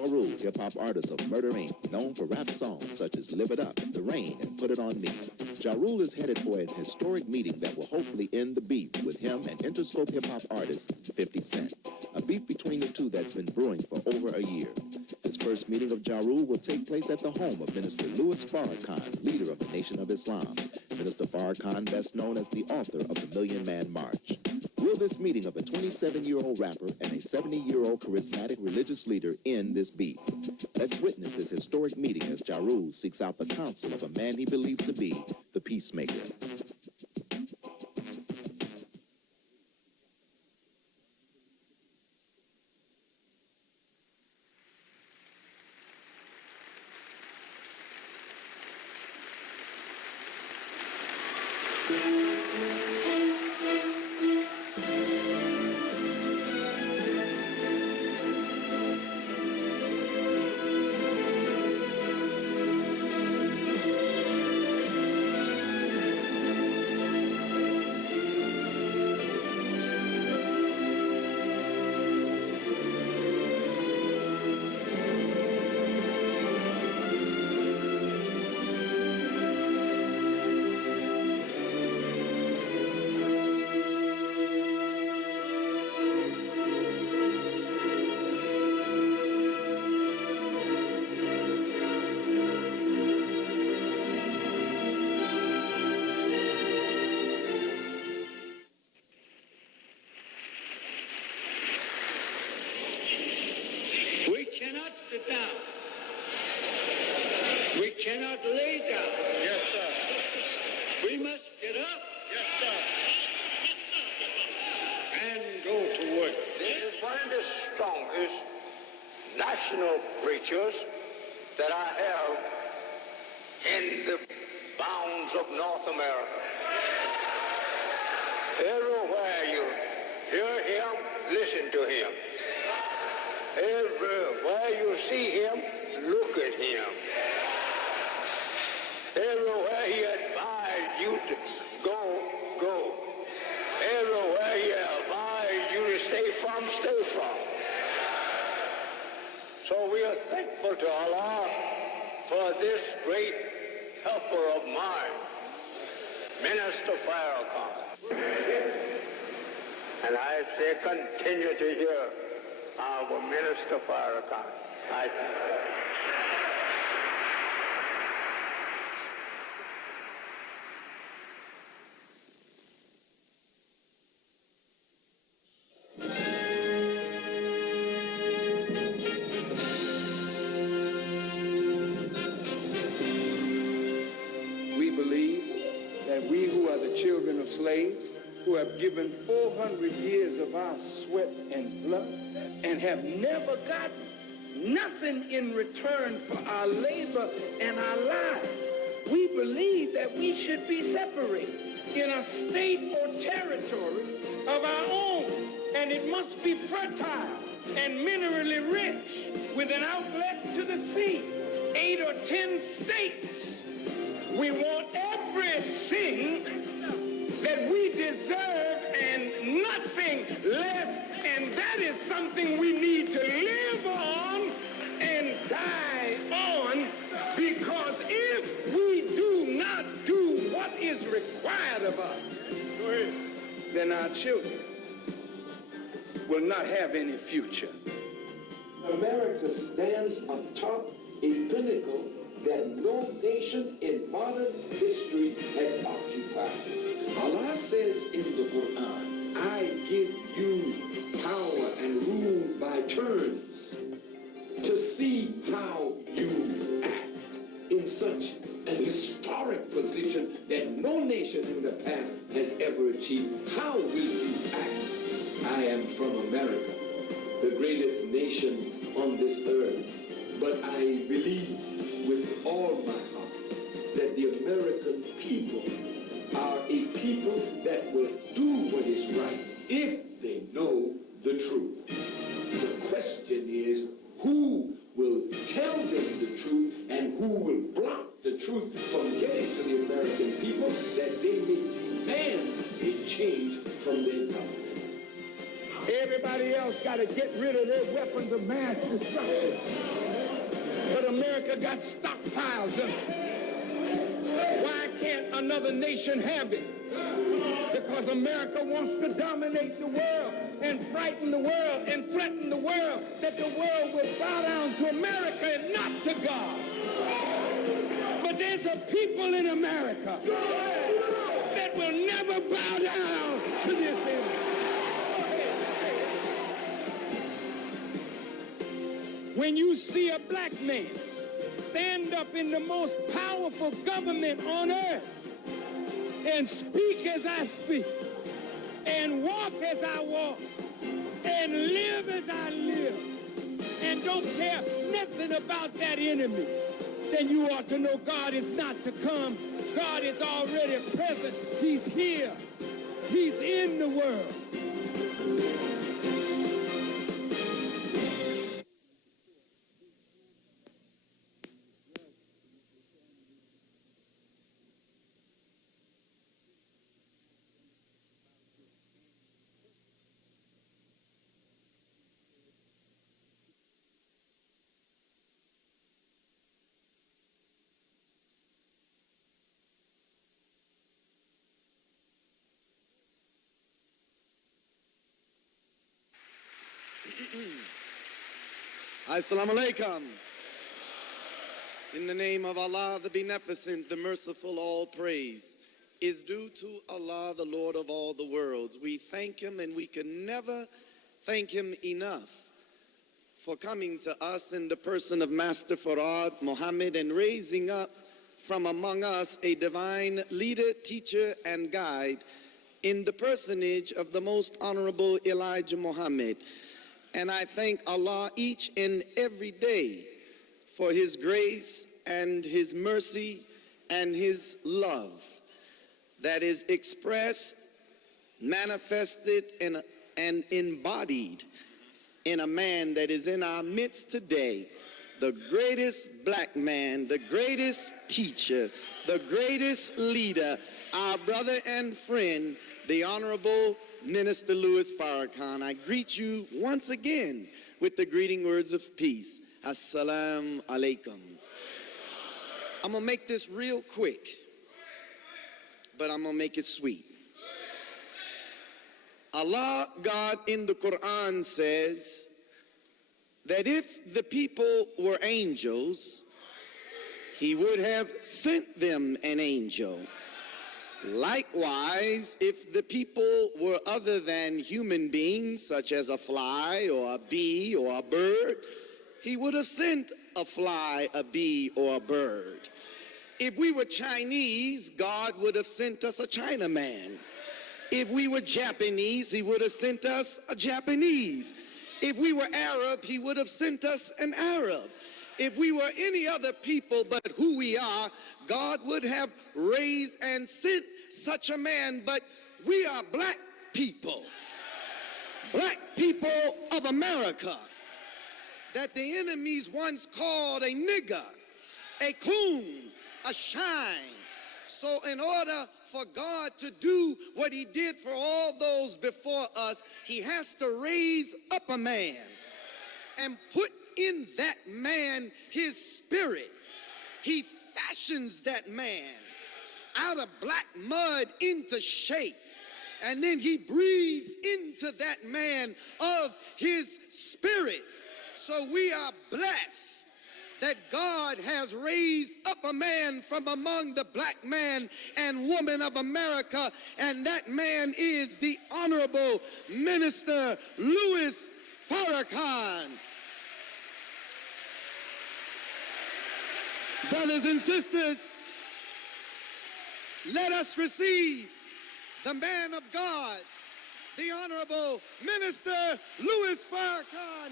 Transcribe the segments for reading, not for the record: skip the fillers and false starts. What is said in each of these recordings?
Ja Rule, hip-hop artist of Murder Inc., known for rap songs such as Live It Up, The Rain, and Put It On Me. Ja Rule is headed for an historic meeting that will hopefully end the beef with him and Interscope hip-hop artist 50 Cent. A beef between the two that's been brewing for over a year. This first meeting of Ja Rule will take place at the home of Minister Louis Farrakhan, leader of the Nation of Islam. Minister Farrakhan, best known as the author of the Million Man March. Will this meeting of a 27-year-old rapper and a 70-year-old charismatic religious leader end this beef? Let's witness this historic meeting as Ja Rule seeks out the counsel of a man he believes to be the peacemaker. That I have in the bounds of North America. Everywhere you hear him, listen to him. Everywhere you see him, look at him. Everywhere he advised you to go, go. Everywhere he advised you to stay from, stay from. So we are thankful to Allah for this great helper of mine, Minister Farrakhan. And I say continue to hear our Minister Farrakhan. We who are the children of slaves, who have given 400 years of our sweat and blood and have never gotten nothing in return for our labor and our lives. We believe that we should be separated in a state or territory of our own, and it must be fertile and minerally rich with an outlet to the sea. 8 or 10 states. We want everything that we deserve and nothing less, and that is something we need to live on and die on, because if we do not do what is required of us, then our children will not have any future. America stands atop a pinnacle that no nation in modern history has occupied. Allah says in the Quran, I give you power and rule by turns to see how you act in such an historic position that no nation in the past has ever achieved. How will you act? I am from America, the greatest nation on this earth, but I believe with all my heart that the American people are a people that will do what is right if they know the truth. The question is, who will tell them the truth and who will block the truth from getting to the American people that they may demand a change from their government? Everybody else got to get rid of their weapons weapons of mass destruction. But America got stockpiles of it. Why can't another nation have it? Because America wants to dominate the world and frighten the world and threaten the world that the world will bow down to America and not to God. But there's a people in America that will never bow down to this enemy. When you see a black man stand up in the most powerful government on earth and speak as I speak, and walk as I walk, and live as I live, and don't care nothing about that enemy, then you ought to know God is not to come. God is already present. He's here. He's in the world. Assalamu alaikum. In the name of Allah, the Beneficent, the Merciful, all praise is due to Allah, the Lord of all the worlds. We thank Him, and we can never thank Him enough for coming to us in the person of Master Farad Muhammad and raising up from among us a divine leader, teacher, and guide in the personage of the Most Honorable Elijah Muhammad. And I thank Allah each and every day for His grace and His mercy and His love that is expressed, manifested, and embodied in a man that is in our midst today, the greatest black man, the greatest teacher, the greatest leader, our brother and friend, the Honorable Minister Louis Farrakhan. I greet you once again with the greeting words of peace. Assalamu alaikum. I'm going to make this real quick, but I'm going to make it sweet. Allah, God, in the Quran says that if the people were angels, He would have sent them an angel. Likewise, if the people were other than human beings, such as a fly or a bee or a bird, He would have sent a fly, a bee, or a bird. If we were Chinese, God would have sent us a Chinaman. If we were Japanese, He would have sent us a Japanese. If we were Arab, He would have sent us an Arab. If we were any other people but who we are, God would have raised and sent such a man. But we are black people of America, that the enemies once called a nigger, a coon, a shine. So in order for God to do what He did for all those before us, He has to raise up a man and put in that man His spirit. He fashions that man out of black mud into shape, and then He breathes into that man of His spirit. So we are blessed that God has raised up a man from among the black man and woman of America, and that man is the Honorable Minister Louis Farrakhan. Brothers and sisters, let us receive the man of God, the Honorable Minister Louis Farrakhan,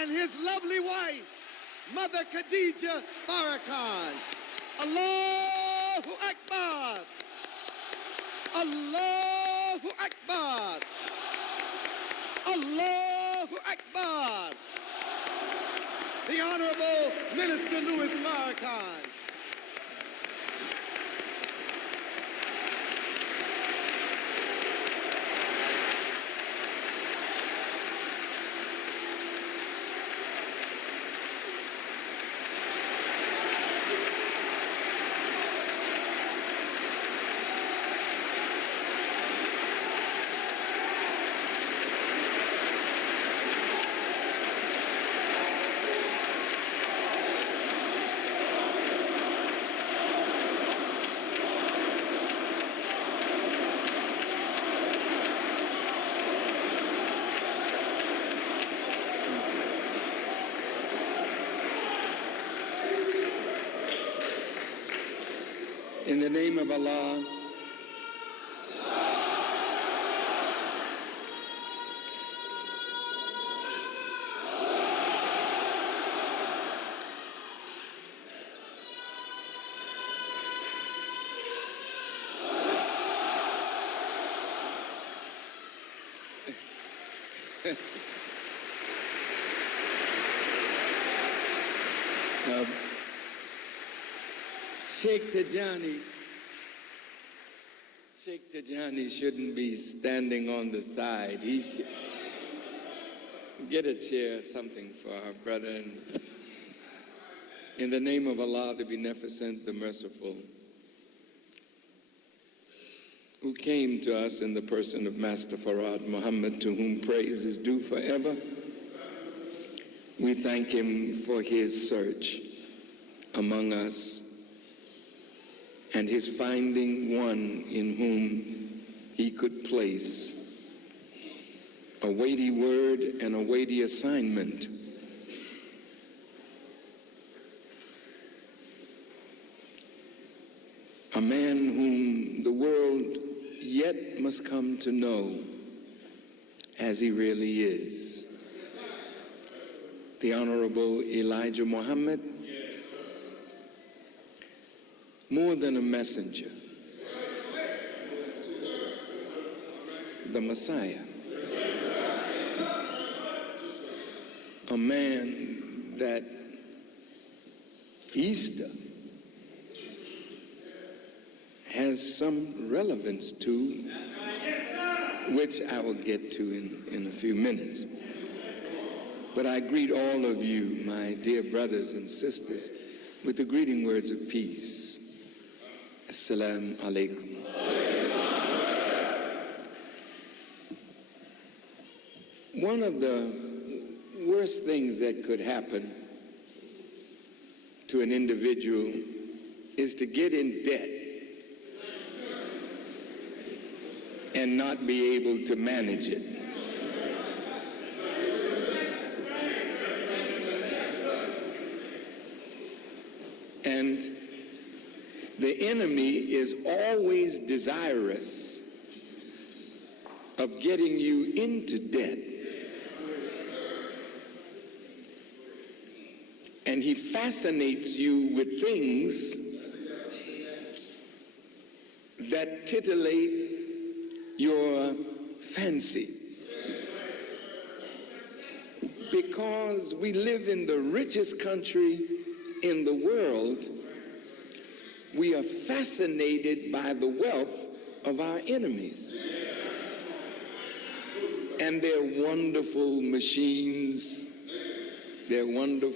and his lovely wife, Mother Khadija Farrakhan. Allahu Akbar! Allahu Akbar! Allahu Akbar! The Honorable Minister Louis Farrakhan. In the name of Allah, Sheikh Tajani shouldn't be standing on the side. He should get a chair, something for our brother. And in the name of Allah, the Beneficent, the Merciful, who came to us in the person of Master Farad Muhammad, to whom praise is due forever, we thank him for his search among us and his finding one in whom he could place a weighty word and a weighty assignment. A man whom the world yet must come to know as he really is. The Honorable Elijah Muhammad, more than a messenger, the Messiah, a man that Easter has some relevance to, which I will get to in a few minutes. But I greet all of you, my dear brothers and sisters, with the greeting words of peace. Assalamu alaikum. One of the worst things that could happen to an individual is to get in debt and not be able to manage it. And the enemy is always desirous of getting you into debt. And he fascinates you with things that titillate your fancy. Because we live in the richest country in the world, we are fascinated by the wealth of our enemies and their wonderful machines, their wonderful